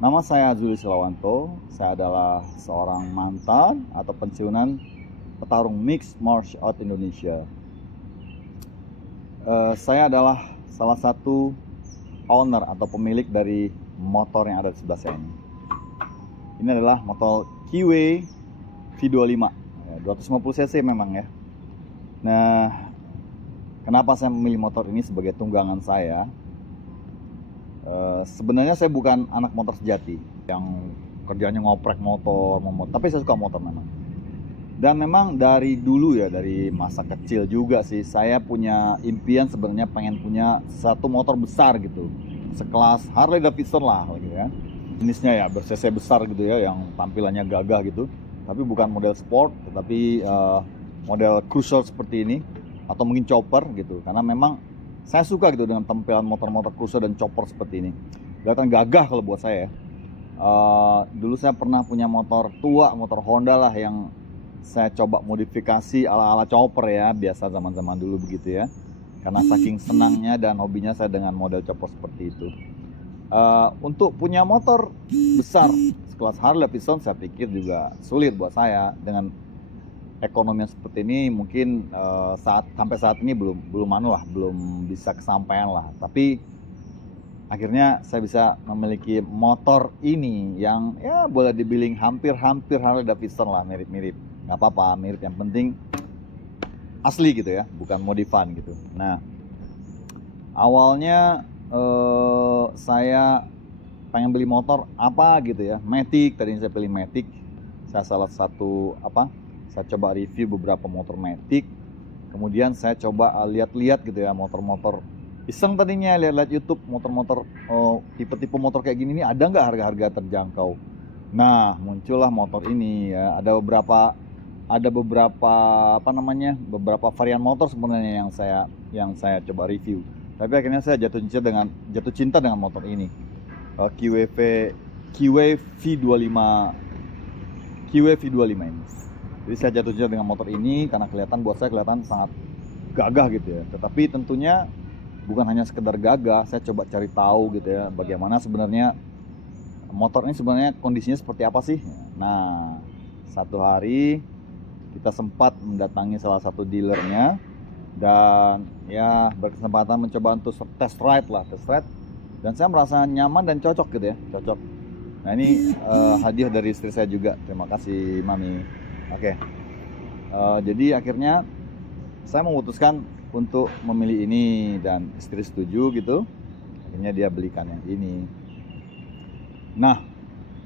Nama saya Zuli Silawanto. Saya adalah seorang mantan atau pensiunan petarung mixed martial art Indonesia. Saya adalah salah satu owner atau pemilik dari motor yang ada di sebelah saya ini. Ini adalah motor Kiwi V25, 250 cc memang ya. Nah, kenapa saya memilih motor ini sebagai tunggangan saya? Sebenarnya saya bukan anak motor sejati yang kerjanya ngoprek motor, tapi saya suka motor memang. Dan memang dari dulu ya, dari masa kecil juga sih, saya punya impian sebenarnya pengen punya satu motor besar gitu, sekelas Harley Davidson lah gitu ya. Jenisnya ya ber-cc besar gitu ya, yang tampilannya gagah gitu. Tapi bukan model sport, tetapi model cruiser seperti ini, atau mungkin chopper gitu. Karena memang saya suka gitu dengan tampilan motor-motor cruiser dan chopper seperti ini. Kelihatan gagah kalau buat saya. Dulu saya pernah punya motor tua, motor Honda lah, yang saya coba modifikasi ala-ala chopper ya, biasa zaman-zaman dulu begitu ya. Karena saking senangnya dan hobinya saya dengan model chopper seperti itu. Untuk punya motor besar sekelas Harley Davidson saya pikir juga sulit buat saya. Dengan ekonomi yang seperti ini mungkin sampai saat ini belum bisa kesampaian lah. Tapi akhirnya saya bisa memiliki motor ini yang ya boleh dibilang hampir Harley Davidson lah, mirip-mirip. Nggak apa-apa, mirip, yang penting asli gitu ya, bukan modifan gitu. Nah, awalnya saya pengen beli motor apa gitu ya, Matic. Tadinya saya pilih Matic. Saya saya coba review beberapa motor Matic. Kemudian saya coba lihat-lihat gitu ya, motor-motor iseng tadinya, lihat-lihat YouTube motor-motor, tipe-tipe motor kayak gini nih ada nggak harga-harga terjangkau. Nah, muncullah motor ini ya. Ada beberapa varian motor sebenarnya yang saya coba review. Tapi akhirnya saya jatuh cinta dengan motor ini, Kiwi V25 ini. Jadi saya jatuh cinta dengan motor ini karena buat saya kelihatan sangat gagah gitu ya. Tetapi tentunya bukan hanya sekedar gagah, saya coba cari tahu gitu ya, bagaimana sebenarnya motor ini sebenarnya kondisinya seperti apa sih. Nah, satu hari kita sempat mendatangi salah satu dealernya dan ya berkesempatan mencoba untuk test ride. Dan saya merasa nyaman dan cocok gitu ya, cocok. Nah, ini hadiah dari istri saya juga, terima kasih Mami. Oke. Jadi akhirnya saya memutuskan untuk memilih ini dan istri setuju gitu. Akhirnya dia belikan yang ini. Nah,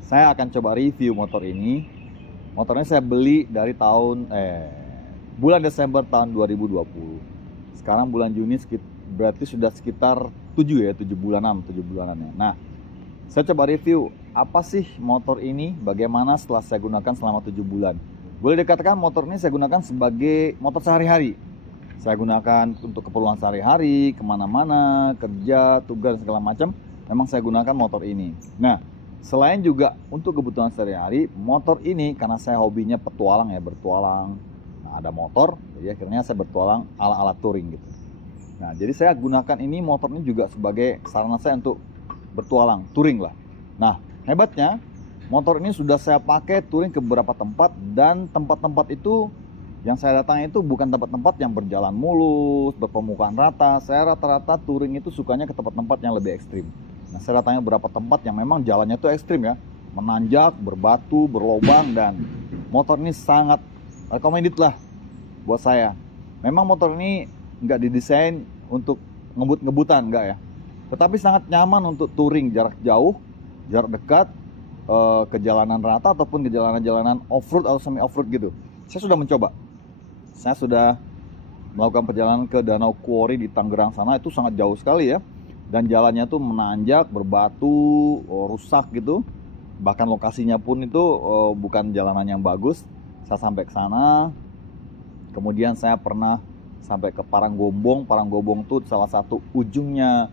saya akan coba review motor ini. Motornya saya beli dari bulan Desember tahun 2020. Sekarang bulan Juni, berarti sudah sekitar 7 bulanan ya. Nah, saya coba review apa sih motor ini, bagaimana setelah saya gunakan selama 7 bulan. Boleh dikatakan motor ini saya gunakan sebagai motor sehari-hari. Saya gunakan untuk keperluan sehari-hari, kemana-mana, kerja, tugas, segala macam. Memang saya gunakan motor ini. Nah, selain juga untuk kebutuhan sehari-hari, motor ini karena saya hobinya bertualang. Nah, ada motor, jadi akhirnya saya bertualang ala-ala touring gitu. Nah, jadi saya gunakan motor ini juga sebagai sarana saya untuk bertualang, touring lah. Nah, hebatnya motor ini sudah saya pakai touring ke beberapa tempat, dan tempat-tempat itu yang saya datangi itu bukan tempat-tempat yang berjalan mulus, berpermukaan rata. Saya rata-rata touring itu sukanya ke tempat-tempat yang lebih ekstrim. Nah, saya datangi beberapa tempat yang memang jalannya itu ekstrim ya, menanjak, berbatu, berlobang, dan motor ini sangat recommended lah buat saya. Memang motor ini nggak didesain untuk ngebut-ngebutan, nggak ya, tetapi sangat nyaman untuk touring jarak jauh, jarak dekat, ke jalanan rata ataupun ke jalanan-jalanan off-road atau semi off-road gitu. Saya sudah mencoba. Saya sudah melakukan perjalanan ke Danau Kuori di Tangerang sana, itu sangat jauh sekali ya. Dan jalannya tuh menanjak, berbatu, rusak gitu. Bahkan lokasinya pun itu bukan jalanan yang bagus. Saya sampai ke sana. Kemudian saya pernah sampai ke Paranggombong. Paranggombong tuh salah satu ujungnya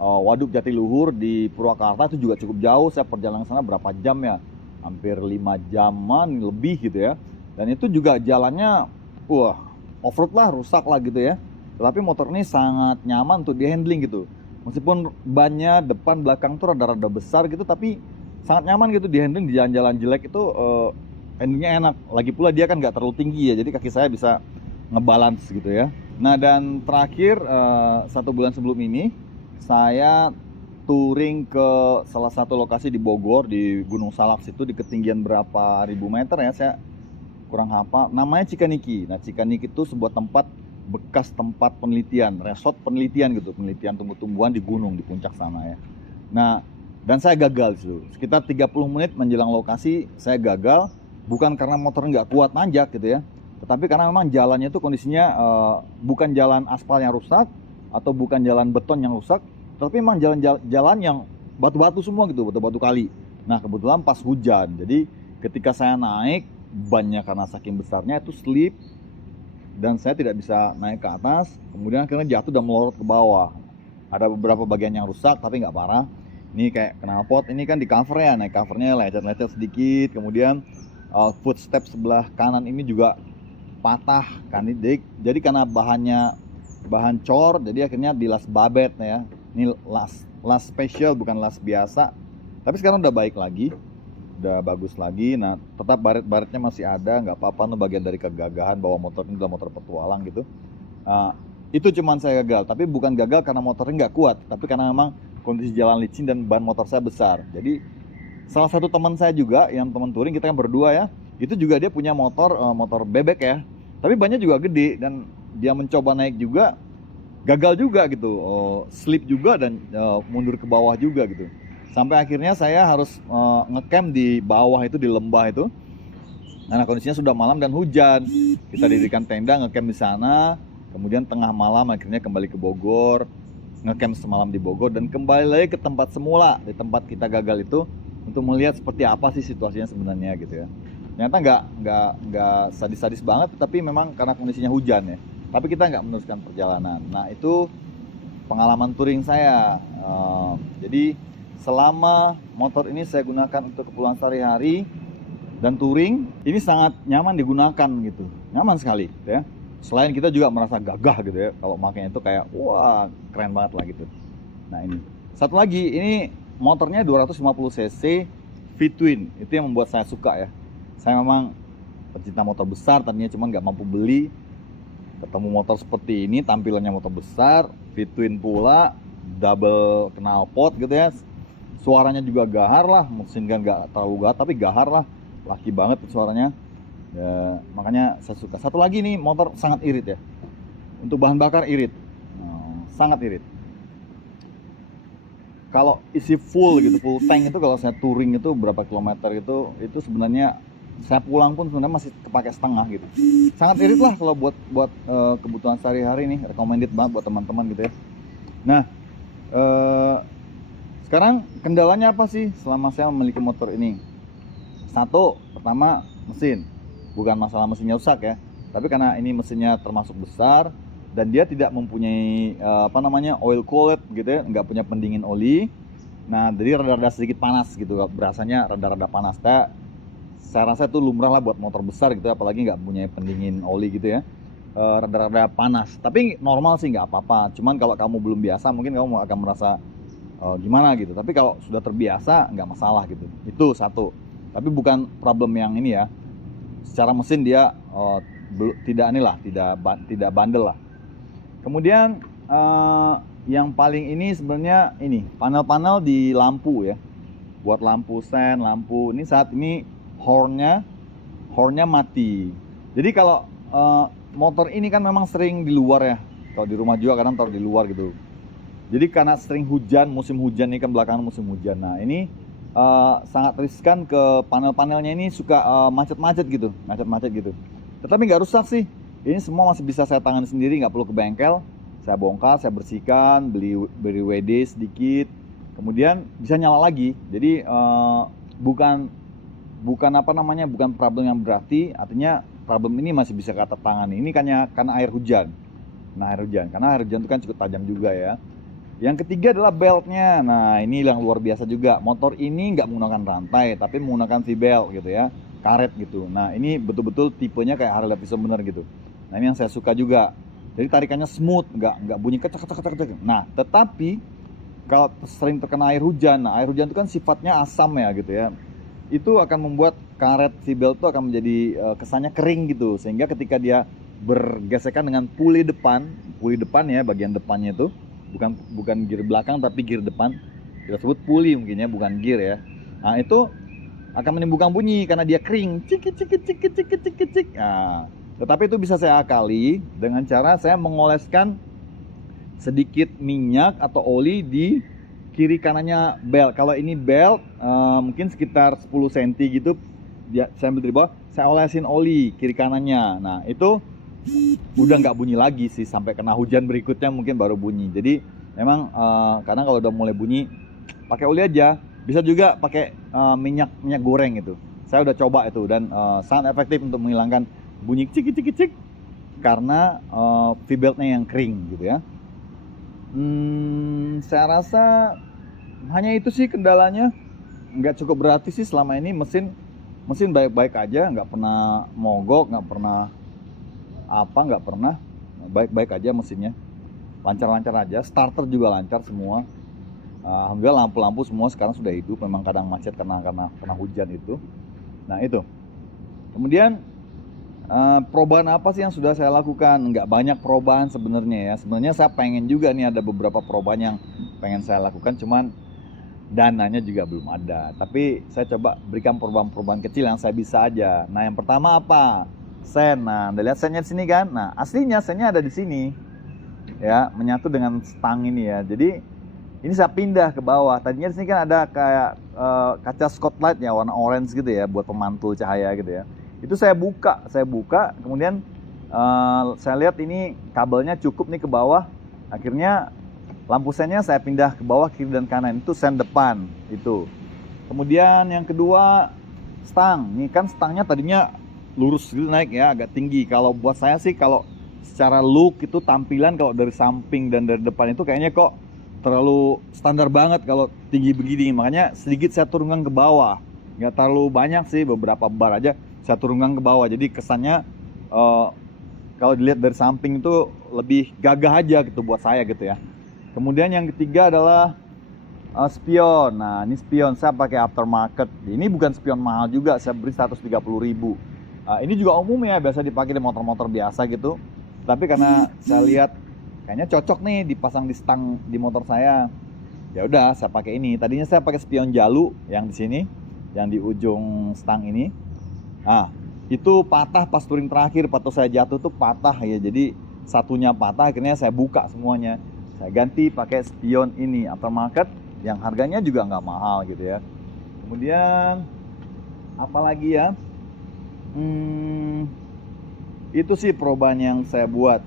Waduk Jatiluhur di Purwakarta, itu juga cukup jauh. Saya perjalanan sana berapa jam ya? Hampir 5 jaman lebih gitu ya. Dan itu juga jalannya off-road lah, rusak lah gitu ya. Tetapi motor ini sangat nyaman untuk di handling gitu. Meskipun bannya depan belakang tuh rada-rada besar gitu, tapi sangat nyaman gitu di handling di jalan-jalan jelek itu, handlingnya enak. Lagi pula dia kan nggak terlalu tinggi ya, jadi kaki saya bisa ngebalance gitu ya. Nah dan terakhir, 1 bulan sebelum ini saya touring ke salah satu lokasi di Bogor, di Gunung Salak situ, di ketinggian berapa ribu meter ya, saya kurang hafal. Namanya Cikaniki. Nah Cikaniki itu sebuah tempat, bekas tempat penelitian, resort penelitian gitu, penelitian tumbuh-tumbuhan di gunung di puncak sana ya. Nah dan saya gagal itu sekitar 30 menit menjelang lokasi, saya gagal. Bukan karena motor nggak kuat nanjak gitu ya, tetapi karena memang jalannya itu kondisinya bukan jalan aspal yang rusak atau bukan jalan beton yang rusak, tapi memang jalan yang batu-batu semua gitu, batu-batu kali. Nah kebetulan pas hujan, jadi ketika saya naik, bannya karena saking besarnya itu slip dan saya tidak bisa naik ke atas. Kemudian akhirnya jatuh dan melorot ke bawah. Ada beberapa bagian yang rusak tapi nggak parah. Ini kayak knalpot, ini kan di cover ya, naik covernya lecet-lecet sedikit. Kemudian footstep sebelah kanan ini juga patah kan, jadi karena bahan cor, jadi akhirnya dilas babet ya. Ini las special, bukan las biasa, tapi sekarang udah baik lagi, udah bagus lagi. Nah tetap baret-baretnya masih ada, nggak apa-apa, itu bagian dari kegagahan bahwa motor ini adalah motor petualang gitu. Itu cuman saya gagal, tapi bukan gagal karena motornya nggak kuat, tapi karena memang kondisi jalan licin dan ban motor saya besar. Jadi salah satu teman saya juga, yang teman touring, kita kan berdua ya, itu juga dia punya motor bebek ya, tapi bannya juga gede, dan dia mencoba naik juga gagal juga gitu, slip juga dan mundur ke bawah juga gitu. Sampai akhirnya saya harus ngecamp di bawah itu, di lembah itu. Nah kondisinya sudah malam dan hujan, kita dirikan tenda ngecamp di sana. Kemudian tengah malam akhirnya kembali ke Bogor, ngecamp semalam di Bogor, dan kembali lagi ke tempat semula, di tempat kita gagal itu, untuk melihat seperti apa sih situasinya sebenarnya gitu ya. Ternyata nggak sadis-sadis banget, tapi memang karena kondisinya hujan ya. Tapi kita nggak meneruskan perjalanan. Nah itu pengalaman touring saya. Jadi selama motor ini saya gunakan untuk keperluan sehari-hari dan touring, ini sangat nyaman digunakan gitu, nyaman sekali gitu ya. Selain kita juga merasa gagah gitu ya, kalau makanya itu kayak wah keren banget lah gitu. Nah ini satu lagi, ini motornya 250 cc V-twin, itu yang membuat saya suka ya. Saya memang pecinta motor besar tadinya, cuman nggak mampu beli. Ketemu motor seperti ini, tampilannya motor besar, V-twin pula, double knalpot gitu ya. Suaranya juga gahar lah, mesin kan nggak terlalu gahar tapi gahar lah, laki banget suaranya ya, makanya saya suka. Satu lagi nih, motor sangat irit ya, untuk bahan bakar irit, sangat irit. Kalau isi full gitu, full tank itu, kalau saya touring itu berapa kilometer itu sebenarnya saya pulang pun sebenarnya masih kepake setengah gitu. Sangat irit lah kalau buat kebutuhan sehari-hari nih, recommended banget buat teman-teman gitu ya. Nah sekarang kendalanya apa sih selama saya memiliki motor ini? Satu, pertama mesin. Bukan masalah mesinnya rusak ya, tapi karena ini mesinnya termasuk besar dan dia tidak mempunyai oil coolant gitu ya, nggak punya pendingin oli. Nah jadi rada-rada sedikit panas gitu, berasanya rada-rada panas. Saya rasa itu lumrah lah buat motor besar gitu, apalagi nggak punya pendingin oli gitu ya. Rada-rada panas, tapi normal sih, nggak apa-apa. Cuman kalau kamu belum biasa mungkin kamu akan merasa gimana gitu, tapi kalau sudah terbiasa nggak masalah gitu. Itu satu, tapi bukan problem yang ini ya. Secara mesin dia tidak bandel lah. Kemudian yang paling ini sebenarnya ini panel-panel di lampu ya, buat lampu sen, lampu ini saat ini hornnya mati. Jadi kalau motor ini kan memang sering di luar ya, kalau di rumah juga kadang taruh di luar gitu. Jadi karena sering hujan, musim hujan ini kan, belakangan musim hujan. Nah ini sangat riskan, ke panel-panelnya ini suka macet-macet gitu. Tetapi nggak rusak sih. Ini semua masih bisa saya tangani sendiri, nggak perlu ke bengkel. Saya bongkar, saya bersihkan, beri WD sedikit, kemudian bisa nyala lagi. Jadi bukan problem yang berarti. Artinya problem ini masih bisa kita tangani. Ini karena air hujan. Karena air hujan itu kan cukup tajam juga ya. Yang ketiga adalah beltnya. Nah ini yang luar biasa juga. Motor ini nggak menggunakan rantai, tapi menggunakan V-belt gitu ya, karet gitu. Nah ini betul-betul tipenya kayak Harley Davidson bener gitu. Nah ini yang saya suka juga. Jadi tarikannya smooth, nggak bunyi kecek. Nah tetapi kalau sering terkena air hujan, nah air hujan itu kan sifatnya asam ya gitu ya, itu akan membuat karet si belt itu akan menjadi kesannya kering gitu, sehingga ketika dia bergesekan dengan puli depan ya, bagian depannya itu bukan gear belakang tapi gear depan, kita sebut puli mungkin ya, bukan gear ya. Nah itu akan menimbulkan bunyi karena dia kering, cik cik cik cik cik cik cik. Nah, tetapi itu bisa saya akali dengan cara saya mengoleskan sedikit minyak atau oli di kiri kanannya belt. Kalau ini belt mungkin sekitar 10 cm gitu, saya ambil dari bawah, saya olesin oli kiri kanannya. Nah itu udah nggak bunyi lagi sih, sampai kena hujan berikutnya mungkin baru bunyi. Jadi memang kadang kalau udah mulai bunyi pakai oli aja. Bisa juga pakai minyak goreng itu. Saya udah coba itu dan sangat efektif untuk menghilangkan bunyi cik cik cik karena V-beltnya yang kering gitu ya. Saya rasa hanya itu sih kendalanya, nggak cukup berarti sih selama ini. Mesin baik-baik aja, nggak pernah mogok, nggak pernah baik-baik aja mesinnya, lancar-lancar aja. Starter juga lancar semua. Alhamdulillah lampu-lampu semua sekarang sudah hidup, memang kadang macet karena hujan itu. Nah itu. Kemudian perubahan apa sih yang sudah saya lakukan? Nggak banyak perubahan sebenarnya ya. Sebenarnya saya pengen juga nih ada beberapa perubahan yang pengen saya lakukan, cuman dananya juga belum ada. Tapi saya coba berikan perubahan-perubahan kecil yang saya bisa aja. Nah yang pertama apa? Sen. Nah Anda lihat sennya di sini kan? Nah aslinya sennya ada di sini ya, menyatu dengan stang ini ya. Jadi ini saya pindah ke bawah. Tadinya di sini kan ada kayak kaca Scotlight ya, warna orange gitu ya, buat pemantul cahaya gitu ya. Itu saya buka, kemudian saya lihat ini kabelnya cukup nih ke bawah. Akhirnya lampu sennya saya pindah ke bawah, kiri dan kanan. Itu sen depan itu. Kemudian yang kedua, stang. Ini kan stangnya tadinya lurus gitu naik ya, agak tinggi. Kalau buat saya sih, kalau secara look itu tampilan kalau dari samping dan dari depan itu kayaknya kok terlalu standar banget kalau tinggi begini. Makanya sedikit saya turunkan ke bawah, nggak terlalu banyak sih, beberapa bar aja saya turunkan ke bawah. Jadi kesannya kalau dilihat dari samping itu lebih gagah aja gitu buat saya gitu ya. Kemudian yang ketiga adalah spion. Nah ini spion saya pakai aftermarket. Ini bukan spion mahal juga, saya beri 130.000. Ini juga umum ya, biasa dipakai di motor-motor biasa gitu. Tapi karena saya lihat kayaknya cocok nih dipasang di stang di motor saya, ya udah saya pakai ini. Tadinya saya pakai spion jalu yang di sini, yang di ujung stang ini. Nah itu patah pas touring terakhir, waktu saya jatuh tuh patah ya. Jadi satunya patah, akhirnya saya buka semuanya, saya ganti pakai spion ini aftermarket yang harganya juga nggak mahal gitu ya. Kemudian apalagi ya, itu sih perubahan yang saya buat.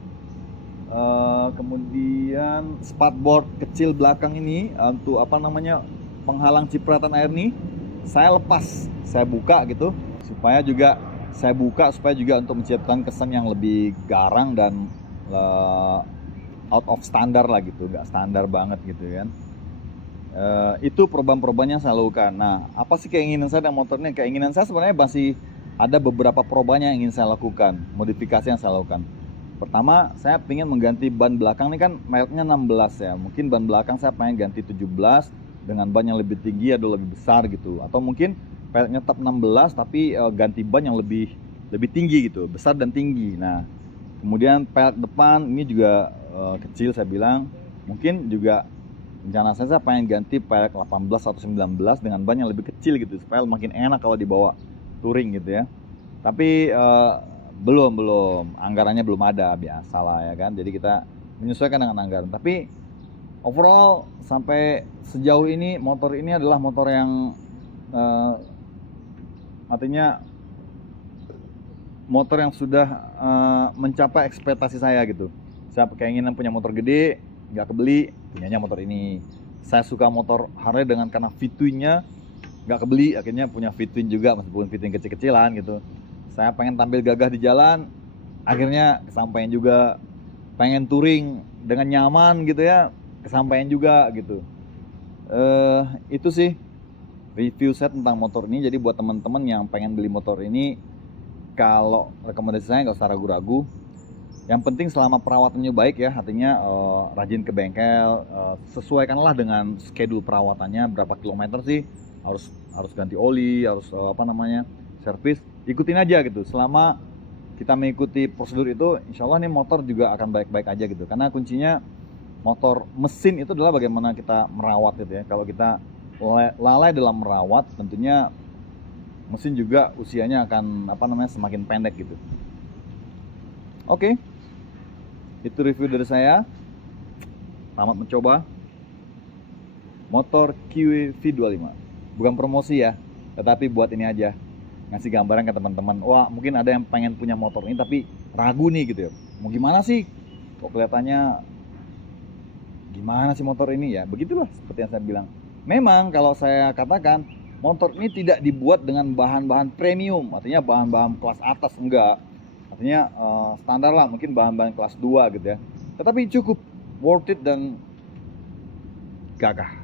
Kemudian spatboard kecil belakang ini untuk penghalang cipratan air nih, saya lepas, saya buka gitu, supaya juga untuk menciptakan kesan yang lebih garang dan out of standar lah gitu, nggak standar banget gitu kan. Itu perubahan-perubahan yang saya lakukan. Nah apa sih keinginan saya dengan motor ini? Keinginan saya sebenarnya masih ada beberapa perubahan yang ingin saya lakukan, modifikasi yang saya lakukan. Pertama, saya ingin mengganti ban belakang. Ini kan mereknya 16 ya. Mungkin ban belakang saya pengen ganti 17 dengan ban yang lebih tinggi atau lebih besar gitu. Atau mungkin peleknya tetap 16 tapi ganti ban yang lebih tinggi gitu, besar dan tinggi. Nah, kemudian pelek depan ini juga kecil saya bilang. Mungkin juga rencana saya pengen ganti pelek 18 atau 19 dengan ban yang lebih kecil gitu, supaya makin enak kalau dibawa touring gitu ya. Tapi belum anggarannya belum ada, biasalah ya kan. Jadi kita menyesuaikan dengan anggaran. Tapi overall sampai sejauh ini motor ini adalah motor yang artinya motor yang sudah mencapai ekspektasi saya gitu. Saya keinginan punya motor gede, nggak kebeli, punyanya motor ini. Saya suka motor Harley karena V-twin-nya, nggak kebeli, akhirnya punya V-twin juga meskipun V-twin kecil-kecilan gitu. Saya pengen tampil gagah di jalan, akhirnya kesampaian juga. Pengen touring dengan nyaman gitu ya, kesampaian juga gitu. Itu sih review saya tentang motor ini. Jadi buat teman-teman yang pengen beli motor ini, kalau rekomendasi saya nggak usah ragu-ragu, Yang penting selama perawatannya baik ya, artinya rajin ke bengkel, sesuaikanlah dengan schedule perawatannya, berapa kilometer sih harus harus ganti oli, harus apa namanya, servis, ikutin aja gitu. Selama kita mengikuti prosedur itu, insya Allah nih motor juga akan baik-baik aja gitu. Karena kuncinya motor mesin itu adalah bagaimana kita merawat gitu ya. Kalau kita lalai dalam merawat, tentunya mesin juga usianya akan apa namanya semakin pendek gitu. Oke, itu review dari saya. Selamat mencoba motor Kiwi V25. Bukan promosi ya, tetapi buat ini aja, ngasih gambaran ke teman-teman. Wah, mungkin ada yang pengen punya motor ini tapi ragu nih gitu ya. Mau gimana sih? Kok kelihatannya gimana sih motor ini ya? Begitulah seperti yang saya bilang. Memang kalau saya katakan motor ini tidak dibuat dengan bahan-bahan premium, artinya bahan-bahan kelas atas, enggak. Artinya standar lah, mungkin bahan-bahan kelas 2 gitu ya. Tetapi cukup worth it dan gagah.